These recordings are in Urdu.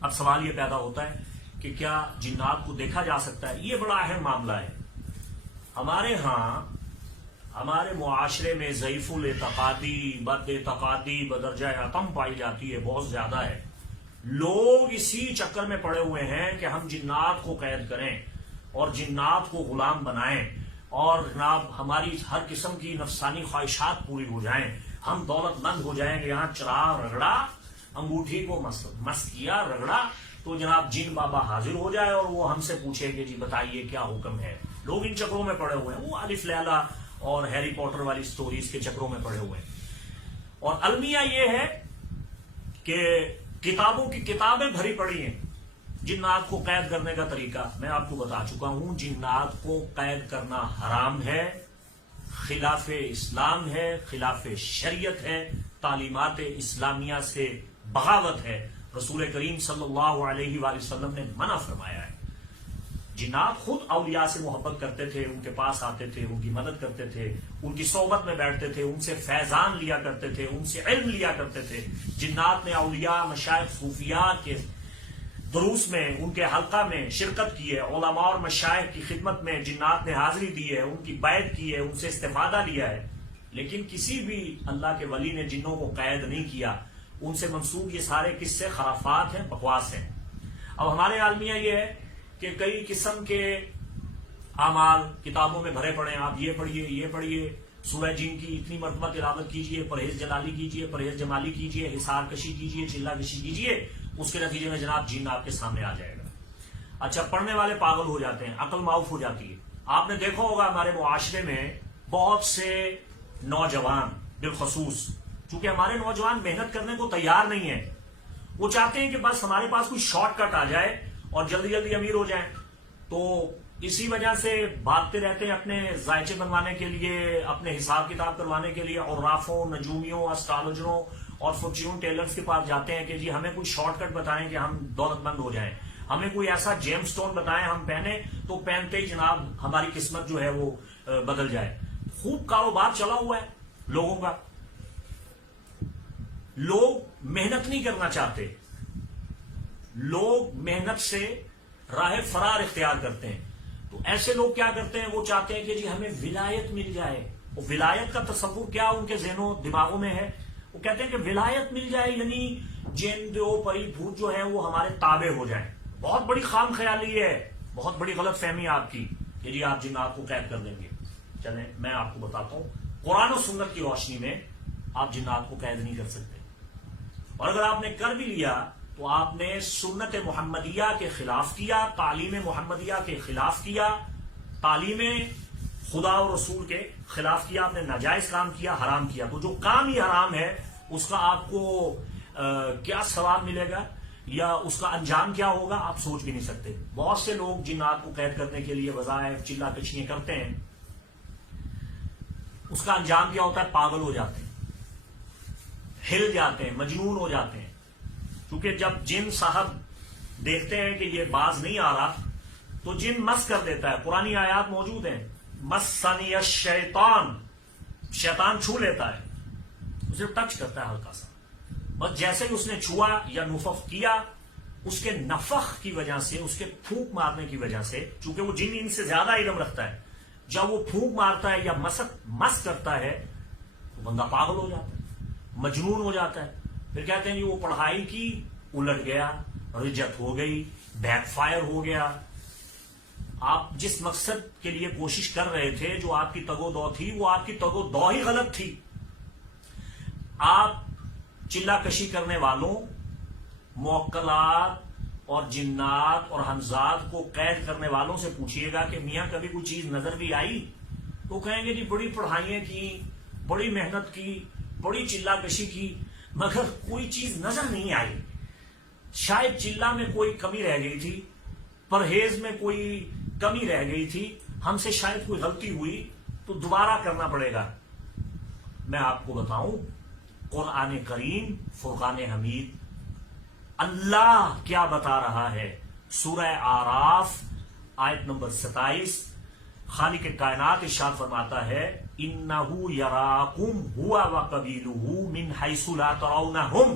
اب سوال یہ پیدا ہوتا ہے کہ کیا جنات کو دیکھا جا سکتا ہے؟ یہ بڑا اہم معاملہ ہے. ہمارے ہاں ہمارے معاشرے میں ضعیف الاعتقادی، بد اعتقادی بدرجہ اتم پائی جاتی ہے، بہت زیادہ ہے. لوگ اسی چکر میں پڑے ہوئے ہیں کہ ہم جنات کو قید کریں اور جنات کو غلام بنائیں اور جناب ہماری ہر قسم کی نفسانی خواہشات پوری ہو جائیں، ہم دولت مند ہو جائیں گے. یہاں چرا رگڑا، انگوٹھی کو مس کیا، رگڑا تو جناب جن بابا حاضر ہو جائے اور وہ ہم سے پوچھے کہ جی بتائیے کیا حکم ہے. لوگ ان چکروں میں پڑے ہوئے ہیں، وہ الف لیلا اور ہیری پوٹر والی سٹوریز کے چکروں میں پڑے ہوئے ہیں. اور المیہ یہ ہے کہ کتابوں کی کتابیں بھری پڑی ہیں جنات کو قید کرنے کا طریقہ. میں آپ کو بتا چکا ہوں جنات کو قید کرنا حرام ہے، خلاف اسلام ہے، خلاف شریعت ہے، تعلیمات اسلامیہ سے بغاوت ہے. رسول کریم صلی اللہ علیہ وآلہ وسلم نے منع فرمایا ہے. جنات خود اولیاء سے محبت کرتے تھے، ان کے پاس آتے تھے، ان کی مدد کرتے تھے، ان کی صحبت میں بیٹھتے تھے، ان سے فیضان لیا کرتے تھے، ان سے علم لیا کرتے تھے. جنات نے اولیاء، مشائخ، صوفیاء کے دروس میں، ان کے حلقہ میں شرکت کی ہے. علماء اور مشائخ کی خدمت میں جنات نے حاضری دی ہے، ان کی بیعت کی ہے، ان سے استفادہ لیا ہے. لیکن کسی بھی اللہ کے ولی نے جنوں کو قید نہیں کیا. ان سے منسوب یہ سارے قصے خرافات ہیں، بکواس ہیں. اب ہمارے عالمیہ یہ ہے کہ کئی قسم کے اعمال کتابوں میں بھرے پڑے ہیں. آپ یہ پڑھیے، یہ پڑھیے، سورہ جن کی اتنی مرتبہ تلاوت کیجئے، پرہیز جلالی کیجئے، پرہیز جمالی کیجئے، حصار کشی کیجئے، چلہ کشی کیجئے. اس کے نتیجے میں جناب جن آپ کے سامنے آ جائے گا. اچھا، پڑھنے والے پاگل ہو جاتے ہیں، عقل معاف ہو جاتی ہے. آپ نے دیکھا ہوگا ہمارے معاشرے میں بہت سے نوجوان بالخصوص، چونکہ ہمارے نوجوان محنت کرنے کو تیار نہیں ہیں. وہ چاہتے ہیں کہ بس ہمارے پاس کوئی شارٹ کٹ آ جائے اور جلدی جلدی امیر ہو جائیں. تو اسی وجہ سے بھاگتے رہتے ہیں اپنے ذائچے بنوانے کے لیے، اپنے حساب کتاب کروانے کے لیے، اور رافوں، نجومیوں، اسٹرالوجروں اور فارچیون ٹیلرز کے پاس جاتے ہیں کہ جی ہمیں کوئی شارٹ کٹ بتائیں کہ ہم دولت مند ہو جائیں، ہمیں کوئی ایسا جیم سٹون بتائیں ہم پہنے تو پہنتے ہی جناب ہماری قسمت جو ہے وہ بدل جائے. خوب کاروبار چلا ہوا ہے لوگوں کا. لوگ محنت نہیں کرنا چاہتے، لوگ محنت سے راہ فرار اختیار کرتے ہیں. تو ایسے لوگ کیا کرتے ہیں، وہ چاہتے ہیں کہ جی ہمیں ولایت مل جائے. وہ ولایت کا تصور کیا ان کے ذہنوں دماغوں میں ہے، وہ کہتے ہیں کہ ولایت مل جائے یعنی جن دو پری بھوت جو ہیں وہ ہمارے تابع ہو جائیں. بہت بڑی خام خیالی ہے، بہت بڑی غلط فہمی آپ کی کہ جی آپ جنات کو قید کر دیں گے. چلیں میں آپ کو بتاتا ہوں، قرآن و سنت کی روشنی میں آپ جنات کو قید نہیں کر سکتے. اور اگر آپ نے کر بھی لیا تو آپ نے سنت محمدیہ کے خلاف کیا، تعلیم محمدیہ کے خلاف کیا، تعلیم خدا و رسول کے خلاف کیا. آپ نے ناجائز کام کیا، حرام کیا. تو جو کام ہی حرام ہے اس کا آپ کو کیا ثواب ملے گا یا اس کا انجام کیا ہوگا آپ سوچ بھی نہیں سکتے. بہت سے لوگ جنات کو قید کرنے کے لیے وظائف، چلہ کشیاں کرتے ہیں، اس کا انجام کیا ہوتا ہے؟ پاگل ہو جاتے ہیں، ہل جاتے ہیں، مجنون ہو جاتے ہیں. کیونکہ جب جن صاحب دیکھتے ہیں کہ یہ باز نہیں آ رہا تو جن مس کر دیتا ہے. پرانی آیات موجود ہیں، مسنی الشیطان، شیطان چھو لیتا ہے، اسے ٹچ کرتا ہے ہلکا سا، بس جیسے ہی اس نے چھوا یا نفخ کیا، اس کے نفخ کی وجہ سے، اس کے پھونک مارنے کی وجہ سے، چونکہ وہ جن ان سے زیادہ علم رکھتا ہے، جب وہ پھونک مارتا ہے یا مس کرتا ہے تو بندہ پاگل ہو جاتا ہے، مجنون ہو جاتا ہے. پھر کہتے ہیں جی وہ پڑھائی کی، الٹ گیا، رجت ہو گئی، بیک فائر ہو گیا. آپ جس مقصد کے لیے کوشش کر رہے تھے، جو آپ کی تگ و دو تھی، وہ آپ کی تگ و دو ہی غلط تھی. آپ چلہ کشی کرنے والوں، موکلات اور جنات اور حمزات کو قید کرنے والوں سے پوچھئے گا کہ میاں کبھی کوئی چیز نظر بھی آئی؟ تو کہیں گے جی بڑی پڑھائیاں کی، بڑی محنت کی، بڑی چلہ کشی کی، مگر کوئی چیز نظر نہیں آئی. شاید چلہ میں کوئی کمی رہ گئی تھی، پرہیز میں کوئی کمی رہ گئی تھی، ہم سے شاید کوئی غلطی ہوئی تو دوبارہ کرنا پڑے گا. میں آپ کو بتاؤں، قرآن کریم فرقان حمید اللہ کیا بتا رہا ہے. سورہ آراف آیت نمبر 27، خالق کائنات ارشاد فرماتا ہے، اِنَّهُ يَرَاكُمْ هُوَ وَقَبِيلُهُ مِنْ حَيْثُ لَا تَرَوْنَهُمْ.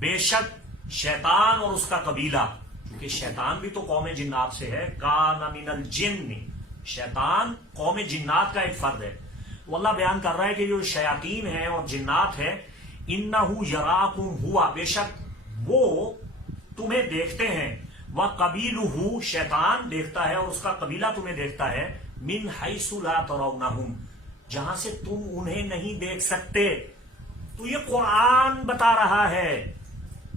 بے شک شیطان اور اس کا قبیلہ، کیونکہ شیطان بھی تو قوم جنات سے ہے، کان من الجن، شیطان قوم جنات کا ایک فرد ہے۔ وہ اللہ بیان کر رہا ہے کہ جو شیاطین ہیں اور جنات ہیں، انہو یراکم ہوا، بے شک وہ تمہیں دیکھتے ہیں، وقبیلہ، شیطان دیکھتا ہے اور اس کا قبیلہ تمہیں دیکھتا ہے، من حیث لا ترونہم، جہاں سے تم انہیں نہیں دیکھ سکتے۔ تو یہ قرآن بتا رہا ہے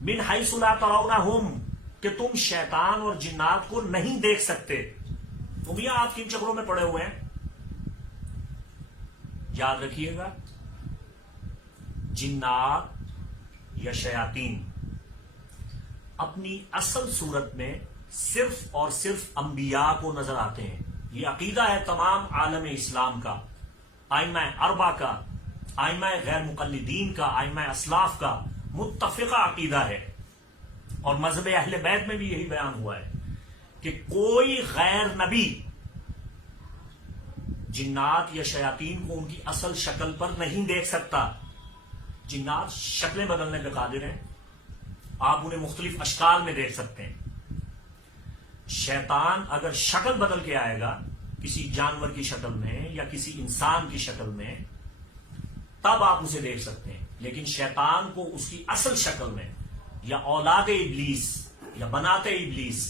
من حیث لا ترونہم، کہ تم شیطان اور جنات کو نہیں دیکھ سکتے۔ تو بھی آپ کن چکروں میں پڑے ہوئے ہیں؟ یاد رکھیے گا، جنات یا شیاطین اپنی اصل صورت میں صرف اور صرف انبیاء کو نظر آتے ہیں۔ یہ عقیدہ ہے تمام عالم اسلام کا، ائمہ اربعہ کا، ائمہ غیر مقلدین کا، ائمہ اسلاف کا متفقہ عقیدہ ہے، اور مذہب اہل بیت میں بھی یہی بیان ہوا ہے کہ کوئی غیر نبی جنات یا شیاطین کو ان کی اصل شکل پر نہیں دیکھ سکتا۔ جنات شکلیں بدلنے کے قادر ہیں، آپ انہیں مختلف اشکال میں دیکھ سکتے ہیں۔ شیطان اگر شکل بدل کے آئے گا کسی جانور کی شکل میں یا کسی انسان کی شکل میں، تب آپ اسے دیکھ سکتے ہیں، لیکن شیطان کو اس کی اصل شکل میں، یا اولاد ابلیس یا بنات ابلیس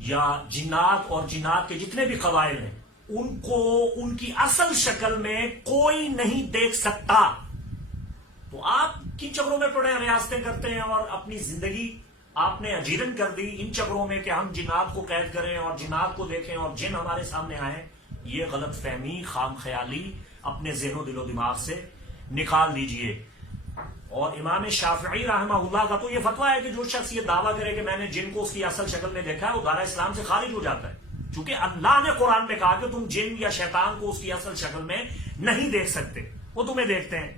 یا جنات اور جنات کے جتنے بھی قبائل ہیں، ان کو ان کی اصل شکل میں کوئی نہیں دیکھ سکتا۔ تو آپ کن چکروں میں پڑے ریاستیں کرتے ہیں اور اپنی زندگی آپ نے اجیرن کر دی ان چکروں میں کہ ہم جنات کو قید کریں اور جنات کو دیکھیں اور جن ہمارے سامنے آئیں۔ یہ غلط فہمی، خام خیالی اپنے ذہن و دل و دماغ سے نکال دیجئے۔ اور امام شافعی رحمہ اللہ کا تو یہ فتویٰ ہے کہ جو شخص یہ دعویٰ کرے کہ میں نے جن کو اس کی اصل شکل میں دیکھا ہے، وہ دارہ اسلام سے خارج ہو جاتا ہے، چونکہ اللہ نے قرآن میں کہا کہ تم جن یا شیطان کو اس کی اصل شکل میں نہیں دیکھ سکتے، وہ تمہیں دیکھتے ہیں۔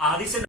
احادیث